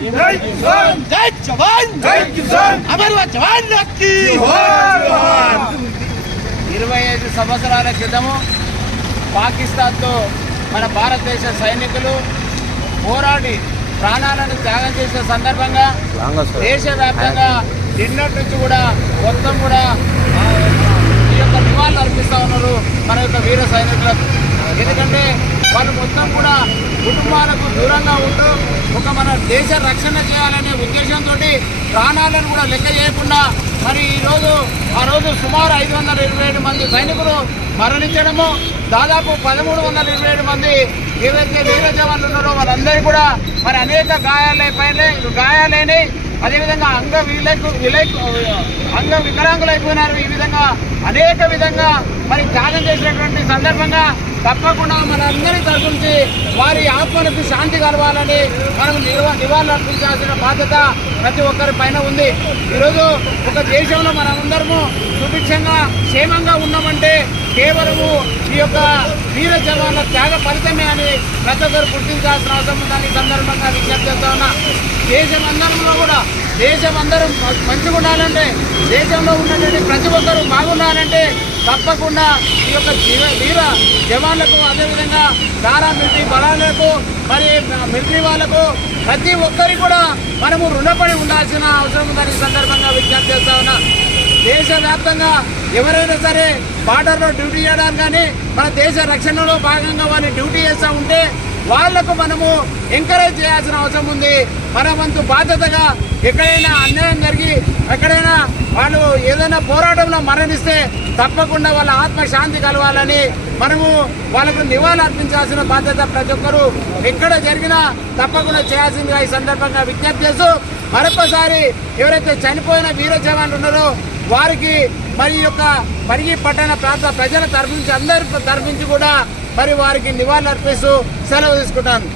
జవాన్ జై కిసాన్, జై జవాన్ జై కిసాన్, అమర్ జవాన్ లక్కీ జోహార్. 25 సంవత్సరాల క్రితము పాకిస్తాన్తో మన భారతదేశ సైనికులు పోరాడి ప్రాణాలను త్యాగం చేసే సందర్భంగా దేశవ్యాప్తంగా నిన్నటి నుంచి కూడా మొత్తం కూడా ఈ యొక్క నివాళులు అర్పిస్తూ ఉన్నారు మన యొక్క వీర సైనికులకు. ఎందుకంటే వాళ్ళు మొత్తం కూడా కుటుంబాలకు దూరంగా ఉంటూ ఒక మన దేశ రక్షణ చేయాలనే ఉద్దేశంతో ప్రాణాలను కూడా లెక్క చేయకుండా మరి ఆ రోజు సుమారు 527 మంది సైనికులు మరణించడము, దాదాపు 1327 మంది ఏవైతే వీర జవాన్లు ఉన్నారో వాళ్ళందరికీ కూడా మరి అనేక గాయాలైనవి. అదేవిధంగా అంగ వికలాంగులైపోయినారు. ఈ విధంగా అనేక విధంగా మరి త్యాగం చేసినటువంటి సందర్భంగా తప్పకుండా మన అందరి తరఫు నుంచి వారి ఆత్మలకు శాంతి కలవాలని మనం నివాళులు అర్పించాల్సిన బాధ్యత ప్రతి ఒక్కరి పైన ఉంది. ఈరోజు ఒక దేశంలో మనమందరము సుభిక్షంగా క్షేమంగా ఉన్నామంటే కేవలము ఈ యొక్క వీర జవాన్ల త్యాగ ఫలితమే అని ప్రతి ఒక్కరు గుర్తించాల్సిన అవసరం ఉందని సందర్భంగా విజ్ఞప్తి చేస్తా ఉన్నా. దేశమందరం మంచిగా ఉండాలంటే, దేశంలో ఉన్నటువంటి ప్రతి ఒక్కరు బాగుండాలంటే తప్పకుండా ఈ యొక్క వీర జవాన్లకు, అదేవిధంగా పారా మిలిటరీ బలాలకు, మరి మిలిటరీ వాళ్ళకు ప్రతి ఒక్కరికి కూడా మనము రుణపడి ఉండాల్సిన అవసరం ఉందని సందర్భంగా విజ్ఞప్తి చేస్తా ఉన్నా. దేశవ్యాప్తంగా ఎవరైనా సరే బార్డర్లో డ్యూటీ చేయడానికి కానీ మన దేశ రక్షణలో భాగంగా వాళ్ళు డ్యూటీ చేస్తూ ఉంటే వాళ్లకు మనము ఎంకరేజ్ చేయాల్సిన అవసరం ఉంది. మన వంతు బాధ్యతగా ఎక్కడైనా అన్యాయం జరిగి ఎక్కడైనా వాళ్ళు ఏదైనా పోరాటంలో మరణిస్తే తప్పకుండా వాళ్ళ ఆత్మశాంతి కలవాలని మనము వాళ్ళకు నివాళులు అర్పించాల్సిన బాధ్యత ప్రతి ఒక్కరూ ఎక్కడ జరిగినా తప్పకుండా చేయాల్సిందిగా ఈ సందర్భంగా విజ్ఞప్తి చేస్తూ, మరొకసారి ఎవరైతే చనిపోయిన వీర జవాన్లు ఉన్నారో వారికి మరి యొక్క పరిగి పట్టణ ప్రాంత ప్రజల తరఫు నుంచి అందరి తరఫు నుంచి కూడా మరి వారికి నివాళులు అర్పిస్తూ సెలవు తీసుకుంటాను.